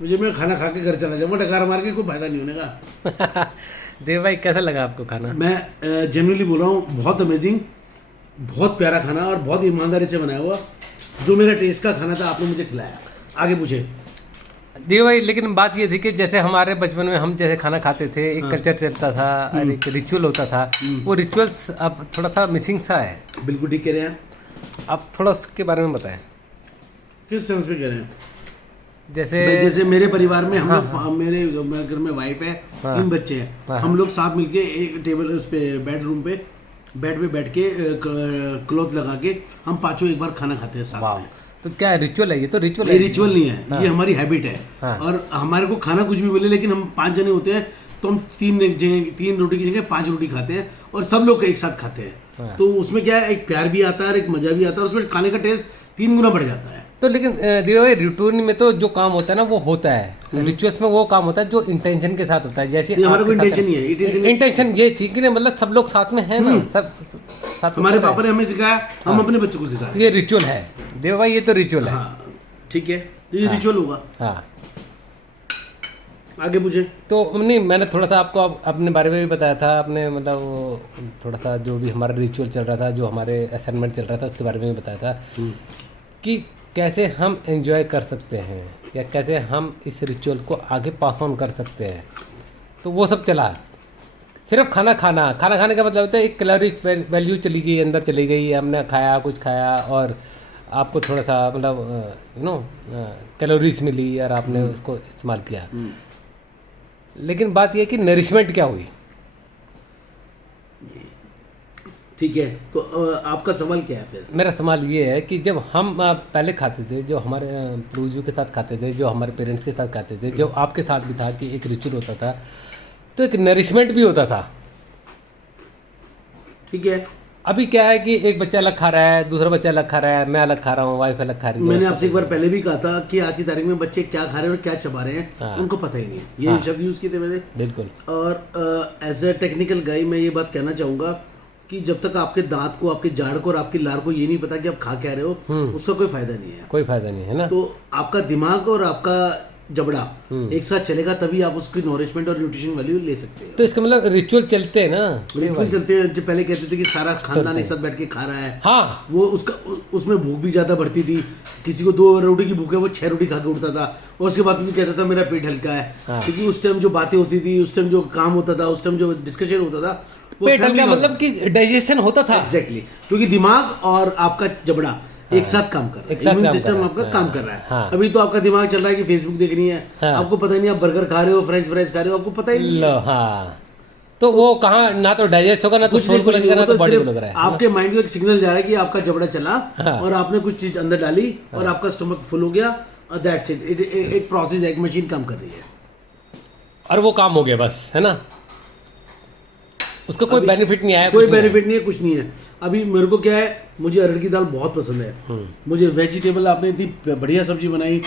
मुझे मैं खाना खा के घर चला जाऊँगा, डकार मार के कोई फायदा नहीं होने का। देव भाई कैसा लगा आपको खाना? मैं जेन्युइनली बोल रहा हूँ, बहुत अमेजिंग, बहुत प्यारा खाना और बहुत ईमानदारी से बनाया हुआ। जो मेरा टेस्ट का खाना था आपने मुझे खिलाया। आगे पूछे देव भाई, लेकिन बात ये थी कि जैसे हमारे बचपन में हम जैसे खाना खाते थे, एक कल्चर चलता था और एक रिचुअल होता था, वो रिचुअल्स अब थोड़ा सा मिसिंग सा है। बिल्कुल ठीक कह रहे हैं आप थोड़ा उसके बारे में बताएं। किस सेंस में कह रहे हैं? जैसे मेरे परिवार में हम लोग, मेरे घर में वाइफ है, 3 बच्चे हैं, हम लोग साथ मिलके एक टेबल उस पे बेडरूम पे बेड पे बैठ के क्लॉथ लगा के हम पांचों एक बार खाना खाते हैं साथ में। तो क्या रिचुअल है? ये तो रिचुअल ये है, रिचुअल नहीं है, ये हमारी हैबिट है। हाँ। और हमारे को खाना कुछ भी बोले, लेकिन हम 5 जने होते हैं तो हम 3 रोटी की जगह 5 रोटी खाते हैं और सब लोग एक साथ खाते हैं। हाँ। तो उसमें क्या है, एक प्यार भी आता है और एक मजा भी आता है, उसमें खाने का टेस्ट 3 गुना बढ़ जाता है। तो लेकिन देव भाई, रिटून में तो जो काम होता है ना वो होता है, रिचुअल्स में वो काम होता है जो इंटेंशन के साथ होता है। जैसे हमारा कोई इंटेंशन नहीं है, इट इज इंटेंशन ये थी कि मतलब सब लोग साथ में है ना, सब साथ में हमारे कर रहे पापा ने हमें सिखाया, हम अपने बच्चों को हैं। सिखाया। तो ये रिचुअल है देव भाई, ये तो रिचुअल है। हाँ ठीक है, तो ये रिचुअल होगा। हाँ, आगे पूछे। तो नहीं, मैंने थोड़ा सा आपको अपने बारे में भी बताया था, अपने मतलब वो थोड़ा सा जो भी हमारा रिचुअल चल रहा था, जो हमारे असाइनमेंट चल रहा था, उसके बारे में भी बताया था कि कैसे हम एंजॉय कर सकते हैं या कैसे हम इस रिचुअल को आगे पास ऑन कर सकते हैं। तो वो सब चला। सिर्फ खाना खाने का मतलब होता है एक कैलोरी वैल्यू चली गई, अंदर चली गई, हमने खाया, कुछ खाया और आपको थोड़ा सा मतलब कैलोरीज मिली और आपने उसको इस्तेमाल किया। लेकिन बात यह कि नरिशमेंट क्या हुई? ठीक है, तो आपका सवाल क्या है फिर? मेरा सवाल ये है कि जब हम पहले खाते थे, जो हमारे पूर्वजों के साथ खाते थे, जो हमारे पेरेंट्स के साथ खाते थे, जो आपके साथ भी था कि एक रिचुअल होता था, तो एक नरिशमेंट भी होता था। ठीक है, अभी क्या है कि एक बच्चा अलग खा रहा है, दूसरा बच्चा अलग खा रहा है, मैं अलग खा रहा हूँ, वाइफ अलग खा रही है। मैंने आपसे एक बार पहले भी कहा था कि आज की तारीख में बच्चे क्या खा रहे हैं और क्या चबा रहे हैं, हाँ। उनको पता ही नहीं है। ये शब्द यूज किए थे मैंने, बिल्कुल। और एज ए टेक्निकल गाई मैं ये बात कहना चाहूंगा कि जब तक आपके दांत को, आपके जाड़ को और आपकी लार को ये नहीं पता कि आप खा क्या रहे हो, उसका कोई फायदा नहीं है। कोई फायदा नहीं है ना। तो आपका दिमाग और आपका जबड़ा एक साथ चलेगा, तभी आप उसकी नॉरिशमेंट और न्यूट्रिशन वैल्यू ले सकते हैं। तो इसका मतलब रिचुअल चलते हैं ना, रिचुअल चलते हैं। जो पहले कहते थे कि सारा खानदान एक साथ बैठ के खा रहा है, हाँ, वो उसमें भूख भी ज्यादा बढ़ती थी। किसी को 2 रोटी की भूख है, वो 6 रोटी खा के उठता था और उसके बाद भी कहता था मेरा पेट हल्का है। क्योंकि उस टाइम जो बातें होती थी, उस टाइम जो काम होता था, उस टाइम जो डिस्कशन होता था, वो पेट हल्का मतलब कि डाइजेशन होता था। एग्जैक्टली, क्योंकि दिमाग और आपका जबड़ा एक साथ काम कर रहा है, इम्यून सिस्टम आपका काम कर रहा है। हाँ। अभी तो आपका दिमाग चल रहा है कि फेसबुक देखनी है, आपको पता नहीं आप बर्गर खा रहे हो, फ्रेंच फ्राइज खा रहे हो, आपको पता ही नहीं। लो, हाँ, तो वो कहाँ ना तो डाइजेस्ट होगा, ना तो सोल को लगेगा, ना तो बॉडी को लग रहा है। आपके माइंड को एक सिग्नल जा रहा है कि आपका जबड़ा चला और आपने कुछ चीज अंदर डाली और आपका स्टमक फुल हो गया, और दैट्स इट। एक प्रोसेस, एक मशीन काम कर रही है और वो काम हो गया बस, है ना। उसका कोई बेनिफिट नहीं आया, कोई बेनिफिट नहीं है, कुछ नहीं है। अभी मेरे को क्या है, मुझे अरहर की दाल बहुत पसंद है, मुझे वेजिटेबल आपने इतनी बढ़िया सब्जी बनाई।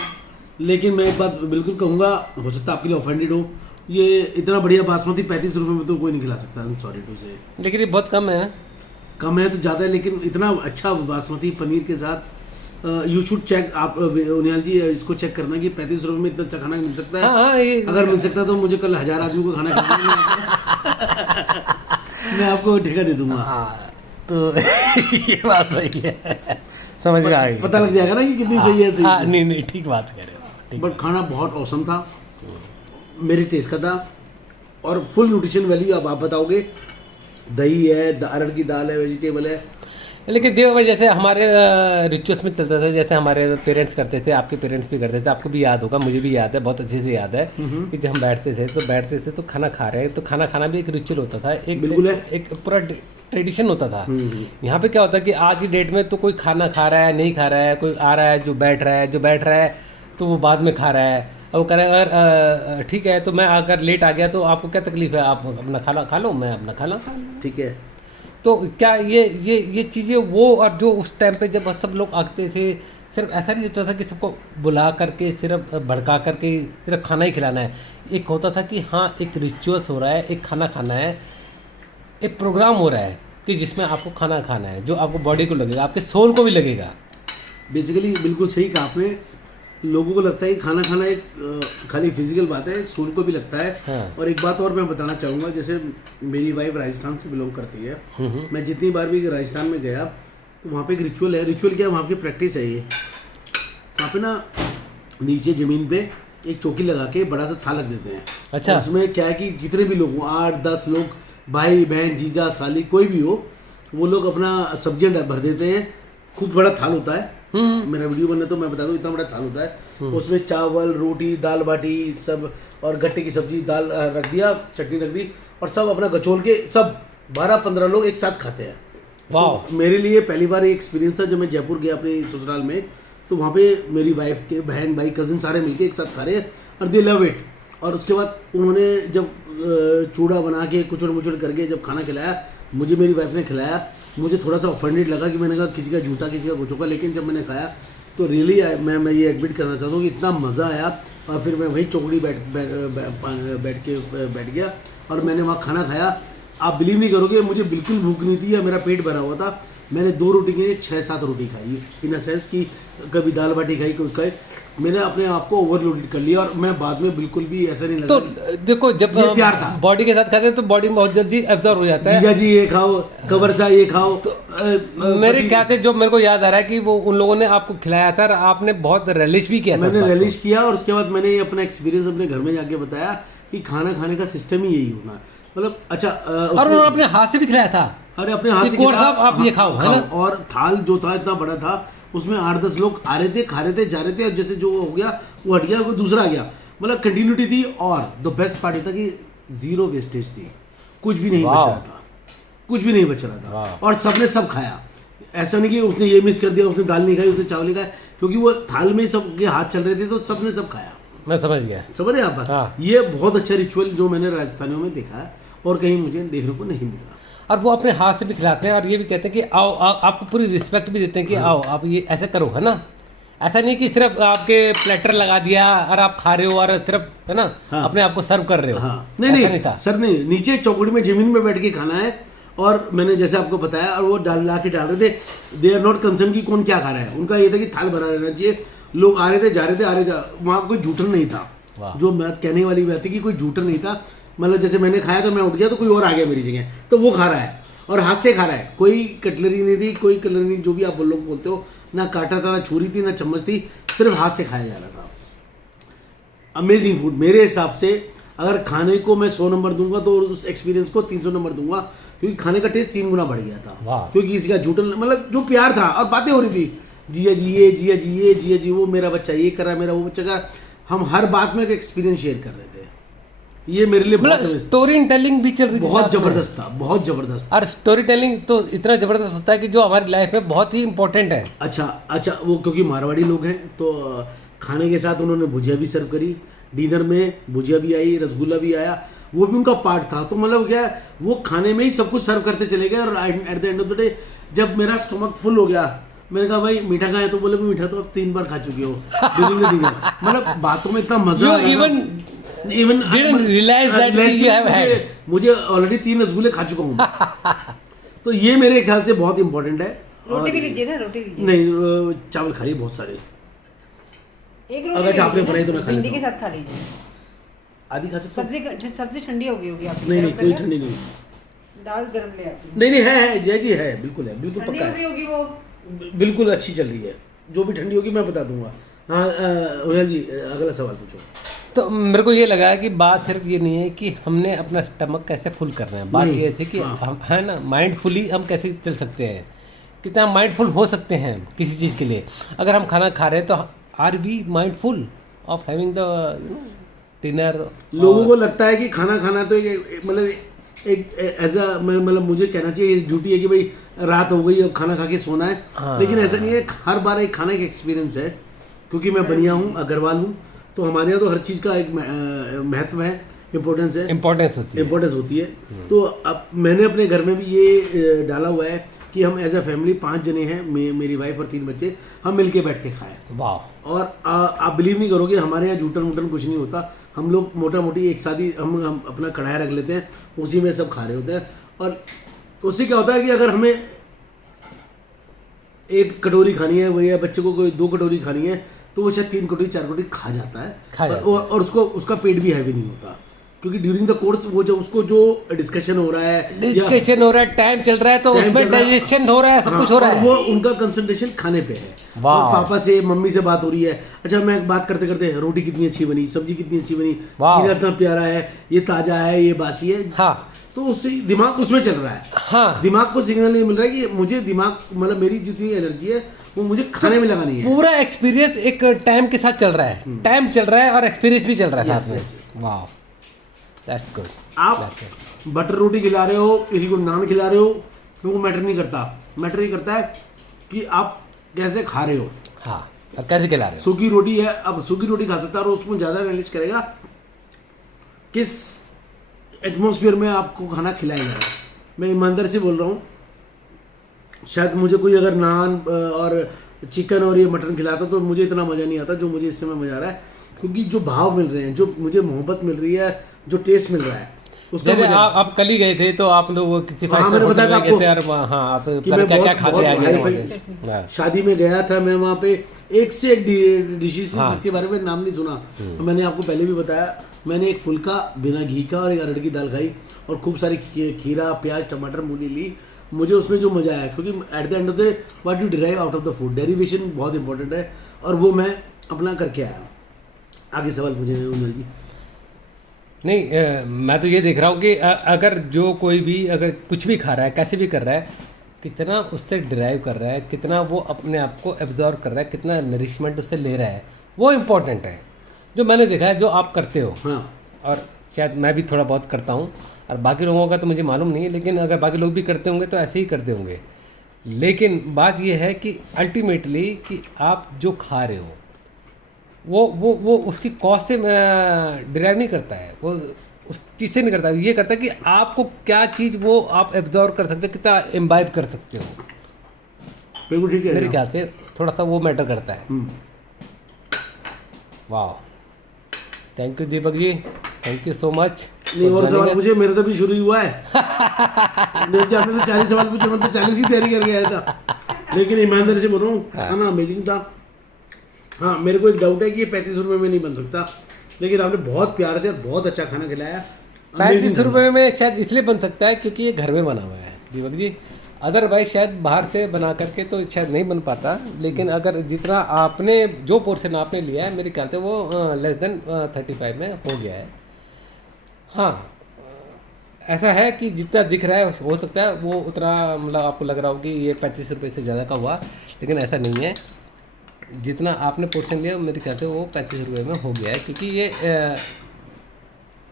लेकिन मैं एक बात बिल्कुल कहूँगा, हो सकता है आपके लिए ऑफेंडेड हो, ये इतना बढ़िया बासमती 35 रुपये में तो कोई नहीं खिला सकता। सॉरी टू से, लेकिन ये बहुत कम है। कम है तो ज़्यादा है, लेकिन इतना अच्छा बासमती पनीर के साथ, यू शुड चेक। आप उनियाल जी इसको चेक करना कि 35 रुपये में इतना अच्छा खाना मिल सकता है। हाँ, अगर मिल सकता है तो मुझे कल 1000 आदमी को खाना मैं आपको ठेका दे दूंगा। हाँ, तो ये बात सही है, समझ में आ गई। पता लग जाएगा ना कि कितनी सही है। हाँ, नहीं, ठीक बात कह रहे हो। बट खाना बहुत औसम था, मेरे टेस्ट का था, और फुल न्यूट्रिशन वैल्यू। अब आप बताओगे, दही है, अरहर की दाल है, वेजिटेबल है। लेकिन देव भाई, जैसे हमारे रिचुअल्स में चलता था, जैसे हमारे पेरेंट्स करते थे, आपके पेरेंट्स भी करते थे, आपको भी याद होगा, मुझे भी याद है, बहुत अच्छे से याद है कि जब हम बैठते थे तो खाना खा रहे हैं, तो खाना खाना भी एक रिचुअल होता था, एक पूरा ट्रेडिशन होता था। यहाँ पे क्या होता है कि आज की डेट में तो कोई खाना खा रहा है, नहीं खा रहा है, कोई आ रहा है जो बैठ रहा है तो वो बाद में खा रहा है, और वो कह रहा है अगर ठीक है तो मैं अगर लेट आ गया तो आपको क्या तकलीफ है, आप अपना खाना खा लो, मैं अपना खाना खा लूँ। ठीक है, तो क्या ये चीज़ें वो, और जो उस टाइम पे जब सब लोग आते थे, सिर्फ ऐसा नहीं होता था कि सबको बुला करके, सिर्फ भड़का करके सिर्फ खाना ही खिलाना है। एक होता था कि हाँ, एक रिचुअल्स हो रहा है, एक खाना खाना है, एक प्रोग्राम हो रहा है कि जिसमें आपको खाना खाना है, जो आपको बॉडी को लगेगा, आपके सोल को भी लगेगा। बेसिकली बिल्कुल सही कहा आपने। लोगों को लगता है कि खाना खाना एक खाली फिजिकल बात है, एक सोल को भी लगता है। हाँ। और एक बात और मैं बताना चाहूँगा, जैसे मेरी वाइफ राजस्थान से बिलोंग करती है, मैं जितनी बार भी राजस्थान में गया तो वहाँ पे एक रिचुअल है। रिचुअल क्या है, वहाँ की प्रैक्टिस है ये। वहाँ पे ना नीचे ज़मीन पे एक चौकी लगा के बड़ा सा थाल रख देते हैं। अच्छा। और उसमें क्या है कि जितने भी लोग हों, 8-10 लोग, भाई बहन जीजा साली कोई भी हो, वो लोग अपना सब्जियां भर देते हैं। खूब बड़ा थाल होता है, मेरा वीडियो बनना तो मैं बता दूं, इतना बड़ा थाल होता है। उसमें चावल, रोटी, दाल बाटी सब, और गट्टे की सब्जी, दाल रख दिया, चटनी रख दी, और सब अपना गचोल के सब 12-15 लोग एक साथ खाते हैं। वाह। तो मेरे लिए पहली बार ये एक्सपीरियंस था जब मैं जयपुर गया अपने ससुराल में, तो वहाँ पे मेरी वाइफ के बहन भाई कजिन सारे मिलके एक साथ खा रहे हैं, और दे लव इट। और उसके बाद उन्होंने जब चूड़ा बना के कुचड़ मुचड़ करके जब खाना खिलाया, मुझे मेरी वाइफ ने खिलाया, मुझे थोड़ा सा ऑफेंडेड लगा कि मैंने कहा किसी का झूठा किसी का कुछ होगा, लेकिन जब मैंने खाया तो रियली मैं ये एडमिट करना चाहता हूँ कि इतना मज़ा आया। और फिर मैं वहीं चौकड़ी बैठ गया और मैंने वहाँ खाना खाया। आप बिलीव नहीं करोगे, मुझे बिल्कुल भूख नहीं थी या मेरा पेट भरा हुआ था। मैंने 2 रोटी के लिए 6-7 रोटी खाई, इन द सेंस कि कभी दाल बाटी खाई, कुछ खाई। मैंने अपने आप को ओवरलोडेड कर लिया और मैं बाद में बिल्कुल भी ऐसा नहीं लगा। तो देखो, जब ये प्यार था। बॉडी के साथ खाते हैं तो बॉडी में बहुत जल्दी एब्जॉर्ब हो जाता है। जीजा जी ये खाओ, कबर सा ये खाओ। तो मेरे ख्याल से जो मेरे को याद आ रहा है कि वो उन लोगों ने आपको खिलाया था और आपने बहुत रिलिश भी किया था। मैंने रिलीज किया और उसके बाद मैंने अपना एक्सपीरियंस अपने घर में जाके बताया कि खाना खाने का सिस्टम ही यही होना है। मतलब अच्छा और उन्होंने अपने हाथ से भी खिलाया था। अरे अपने हाथ से कौर खिलाया, साहब आप ये खाओ, है ना? और थाल जो था इतना बड़ा था, उसमें 8-10 लोग आ रहे थे, खा रहे थे, जा रहे थे, और जैसे जो हो गया वो हट गया, कोई दूसरा आ गया, मतलब कंटिन्यूटी थी। और द बेस्ट पार्ट था कि 0 वेस्टेज थी, कुछ भी नहीं बच रहा था, कुछ भी नहीं बच रहा था, और सबने सब खाया। ऐसा नहीं कि उसने ये मिस कर दिया, उसने दाल नहीं खाई, उसने चावल नहीं खाया, क्योंकि वो थाल में सबके हाथ चल रहे थे तो सबने सब खाया। मैं समझ गया। समझ रहे आप? हाँ। ये बहुत अच्छा रिचुअल जो मैंने राजस्थानियों में देखा है और कहीं मुझे देखने को नहीं मिला। और वो अपने हाथ से भी खिलाते हैं और ये भी कहते हैं कि आओ, आपको पूरी रिस्पेक्ट भी देते हैं कि आओ आप ये ऐसे करो, है ना? ऐसा नहीं कि सिर्फ आपके प्लेटर लगा दिया और आप खा रहे हो और सिर्फ, है ना, हाँ। अपने आप को सर्व कर रहे हो। हाँ। नहीं था। सर, नहीं, नीचे चौकड़ी में जमीन में बैठ के खाना है। और मैंने जैसे आपको बताया, और वो डाल रहे थे, दे आर नॉट कंसर्न कि कौन क्या खा रहा है, उनका ये था कि थाल भरा रहना चाहिए। लोग आ रहे थे, जा रहे थे, आ रहे थे, वहाँ कोई जूठन नहीं था। जो बात कहने वाली बात थी कि कोई जूठन नहीं था, मतलब जैसे मैंने खाया तो मैं उठ गया तो कोई और आ गया मेरी जगह, तो वो खा रहा है और हाथ से खा रहा है। कोई कटलरी नहीं थी, कोई कलर नहीं, जो भी आप लोग बोलते हो, ना काटा था, ना छुरी थी, ना चम्मच थी, सिर्फ हाथ से खाया जा रहा था। अमेजिंग फूड मेरे हिसाब से। अगर खाने को मैं 100 नंबर दूंगा तो उस एक्सपीरियंस को 300 नंबर दूंगा, क्योंकि खाने का टेस्ट 3 गुना बढ़ गया था। क्योंकि किसी का झूठन, मतलब जो प्यार था और बातें हो रही थी, जिया जी ये, जिया जी ये, जिया जी वो, मेरा बच्चा ये कर रहा है, मेरा वो बच्चा का, हम हर बात में एक एक्सपीरियंस शेयर कर रहे थे। ये मेरे लिए बहुत स्टोरी टेलिंग भी चल रही थी, बहुत जबरदस्त था, बहुत जबरदस्त। और स्टोरी टेलिंग तो इतना जबरदस्त होता है कि जो हमारी लाइफ में बहुत ही इंपॉर्टेंट है। अच्छा, वो क्योंकि मारवाड़ी लोग हैं तो खाने के साथ उन्होंने भुजिया भी सर्व करी। डिनर में भुजिया भी आई, रसगुल्ला भी आया, वो भी उनका पार्ट था। तो मतलब क्या है, वो खाने में ही सब कुछ सर्व करते चले गए। और at the end of the day जब मेरा स्टमक फुल हो गया, मैंने कहा भाई मीठा खाया, तो बोले मीठा तो अब 3 बार खा चुके हो ड्यूरिंग द डिनर। मतलब बातों में इतना मजा आया, even realize that you have had. मुझे ऑलरेडी 3 रसगुल्ले खा चुका हूँ। तो ये मेरे ख्याल से बहुत इंपॉर्टेंट है। रोटी भी लीजिए ना, रोटी लीजिए। नहीं, चावल खाइए बहुत सारे। एक अगर आपने बनाई तो मैं खा भिंडी लेता के हूँ। साथ खा लीजिए। आधी खा सकता हूँ। सब्जी ठंडी हो गई होगी आपकी। नहीं, कोई ठंडी नहीं। दाल गरम ले आती हूँ। नहीं, है जय जी, है बिल्कुल ठंडी पक्का हो गई है, होगी वो। बिल्कुल अच्छी चल रही है। जो भी ठंडी होगी मैं बता दूंगा। हाँ उदय जी, अगला सवाल पूछो। तो मेरे को ये लगा कि बात सिर्फ ये नहीं है कि हमने अपना स्टमक कैसे फुल करना है, बात ये थी कि हम, है ना, माइंडफुली हम कैसे चल सकते हैं, कितना माइंडफुल हो सकते हैं किसी चीज़ के लिए। अगर हम खाना खा रहे हैं तो are we mindful of having the dinner. लोगों को लगता है कि खाना खाना तो मतलब एक एज अ, मतलब मुझे कहना चाहिए ये ड्यूटी है कि भाई रात हो गई अब खाना खा के सोना है। हाँ। लेकिन ऐसा नहीं है, हर बार एक खाने का एक्सपीरियंस है। क्योंकि मैं बनिया हूँ, अग्रवाल हूँ, तो हमारे यहाँ तो हर चीज़ का एक महत्व है, इम्पोर्टेंस होती है। तो अब मैंने अपने घर में भी ये डाला हुआ है कि हम एज अ फैमिली 5 जने हैं, मेरी वाइफ और 3 बच्चे, हम मिलके बैठ के खाएं। वाह। और आप बिलीव नहीं करोगे, हमारे यहाँ जूटन वूटन कुछ नहीं होता। हम लोग मोटा मोटी एक साथ ही हम अपना कढ़ाई रख लेते हैं, उसी में सब खा रहे होते हैं। और उससे क्या होता है कि अगर हमें 1 कटोरी खानी है, वही बच्चे को कोई 2 कटोरी खानी है, तो वो शायद 3 कटोरी 4 कटोरी खा जाता है खा जाता और उसको उसका पेट भी हैवी नहीं होता, क्योंकि ड्यूरिंग द कोर्स वो जो उसको जो डिस्कशन हो रहा है, डिस्कशन हो रहा है, टाइम चल रहा है, तो उसमें डाइजेशन हो रहा है, सब कुछ हो रहा है। वो उनका कंसंट्रेशन खाने पे है। वाह। और पापा से मम्मी से बात हो रही है, अच्छा मैं बात करते करते रोटी कितनी अच्छी बनी, सब्जी कितनी अच्छी बनी, खीरा इतना प्यारा है, ये ताजा है, ये बासी है। हाँ, तो उससे दिमाग उसमें चल रहा है। हाँ, दिमाग को सिग्नल नहीं मिल रहा है कि मुझे दिमाग मतलब मेरी जितनी एनर्जी है वो मुझे खाने में लगानी है। पूरा एक्सपीरियंस एक टाइम के साथ चल रहा है, टाइम चल रहा है और एक्सपीरियंस भी चल रहा है साथ में। वाह, दैट्स गुड। आप बटर रोटी खिला रहे हो, किसी को नान खिला रहे हो, तो वो मैटर नहीं करता। मैटर ये करता है कि आप कैसे खा रहे हो। हाँ, और कैसे खिला रहे हो। सूखी रोटी है, अब सूखी रोटी खा सकता है और उसमें ज़्यादा रिलेट करेगा किस एटमॉस्फेयर में आपको खाना खिलाया जा रहा है। मैं ईमानदार से बोल रहा हूँ, शायद मुझे कोई अगर नान और चिकन और ये मटन खिलाता तो मुझे इतना मज़ा नहीं आता जो मुझे इस समय मज़ा आ रहा है, क्योंकि जो भाव मिल रहे हैं, जो मुझे मोहब्बत मिल रही है, जो टेस्ट मिल रहा है उसका जैसे आप कल ही गए थे तो आप लोग किसी फाइव स्टार होटल में गए थे और हाँ आप क्या क्या खा के आ गए। शादी में गया था मैं, वहाँ पे एक से एक डिशेस जिसके बारे में नाम नहीं सुना। मैंने आपको पहले भी बताया, मैंने एक फुल्का बिना घी का और एक अरहर की दाल खाई और खूब सारी खीरा प्याज टमाटर मूली ली। मुझे उसमें जो मजा आया, क्योंकि at the end of the what you derive out of the food, derivation बहुत इंपॉर्टेंट है और वो मैं अपना करके आया। आगे सवाल मुझे उमर जी। नहीं, मैं तो ये देख रहा हूँ कि अगर जो कोई भी अगर कुछ भी खा रहा है, कैसे भी कर रहा है, कितना उससे डिराइव कर रहा है, कितना वो अपने आप को एब्जॉर्व कर रहा है, कितना नरिशमेंट उससे ले रहा है, वो इम्पोर्टेंट है। जो मैंने देखा है, जो आप करते हो, हाँ, और शायद मैं भी थोड़ा बहुत करता हूँ और बाकी लोगों का तो मुझे मालूम नहीं है, लेकिन अगर बाकी लोग भी करते होंगे तो ऐसे ही करते होंगे। लेकिन बात यह है कि अल्टीमेटली कि आप जो खा रहे हो वो उसकी कॉस्ट से डिराइव नहीं करता है, वो उस चीज़ से नहीं करता, ये करता है कि आपको क्या चीज़ वो आप एब्जॉर्व कर सकते हो, कितना इम्बाइब कर सकते हो। बिल्कुल ठीक है। मेरे ख्याल से थोड़ा सा वो मैटर करता है। वाह, thank you Deepak ji, thank you so much. नहीं और सवाल पूछे, मेरा तो भी शुरू ही हुआ है। आपने तो 40 सवाल पूछे, मैं तो 40 की तैयारी करके आया था। लेकिन ईमानदारी से बोल रहा हूँ, खाना अमेजिंग था। हाँ, मेरे को एक डाउट है कि ये 35 रुपये में नहीं बन सकता, लेकिन आपने बहुत प्यार से बहुत अच्छा खाना खिलाया। 35 रुपये में शायद इसलिए बन सकता है क्योंकि ये घर में बना हुआ है दीपक जी, अदरवाइज शायद बाहर से बना करके तो शायद नहीं बन पाता। लेकिन अगर जितना आपने जो पोर्शन आपने लिया है, मेरे ख्याल से वो लेस देन 35 में हो गया है। हाँ, ऐसा है कि जितना दिख रहा है हो सकता है वो उतना मतलब आपको लग रहा हो कि ये 35 रुपये से ज़्यादा का हुआ, लेकिन ऐसा नहीं है। जितना आपने पोर्शन लिया मेरे ख्याल से वो 35 रुपये में हो गया है, क्योंकि ये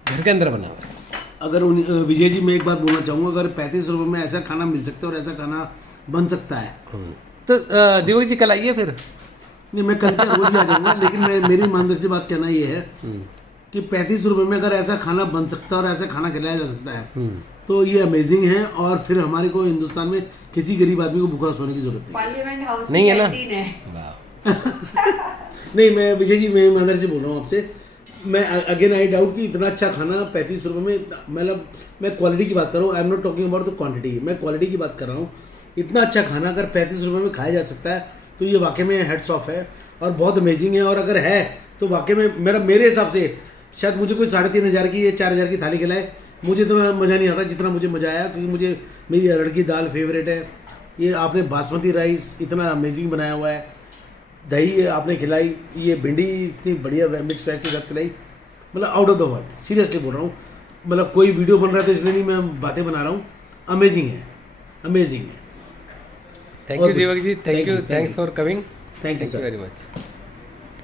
घर के अंदर बना हुआ है। अगर विजय जी, मैं एक बात बोलना चाहूँगा, अगर 35 रुपये में ऐसा खाना मिल सकता है और ऐसा खाना बन सकता है तो दीपक जी कल आइए फिर। नहीं, मैं कल क्या रोज ही आ जाऊँगा, लेकिन मेरी ईमानदारी से बात कहना ये है कि 35 रुपये में अगर ऐसा खाना बन सकता है और ऐसा खाना खिलाया जा सकता है तो ये अमेजिंग है। और फिर हमारे को हिंदुस्तान में किसी गरीब आदमी को भूखा सोने की जरूरत नहीं। पार्लियामेंट हाउस नहीं है ना? नहीं, मैं विजय जी, मैं ईमानदारी से बोल रहा हूँ आपसे, मैं अगेन आई डाउट कि इतना अच्छा खाना 35 रुपये में, मतलब मैं क्वालिटी की बात कर रहा हूँ, I am not talking about the quantity, मैं क्वालिटी की बात कर रहा हूँ। इतना अच्छा खाना अगर 35 रुपये में खाया जा सकता है तो ये वाकई में हेड्स ऑफ है और बहुत अमेजिंग है। और अगर है तो वाकई में मेरे हिसाब से शायद मुझे कोई 3500 की या 4000 की थाली खिलाए, मुझे इतना मज़ा नहीं आता जितना मुझे मज़ा आया, क्योंकि मुझे मेरी अरहर की दाल फेवरेट है। ये आपने बासमती राइस इतना अमेजिंग बनाया हुआ है, दही आपने खिलाई, ये भिंडी इतनी बढ़िया मिक्स वेज के साथ खिलाई, मतलब out of the world, seriously बोल रहा हूँ। मतलब कोई वीडियो बन रहा है तो इसलिए नहीं मैं बातें बना रहा हूँ, अमेजिंग है, अमेजिंग है। Thank you Deepak ji, thank you, thanks for coming, thank you very much.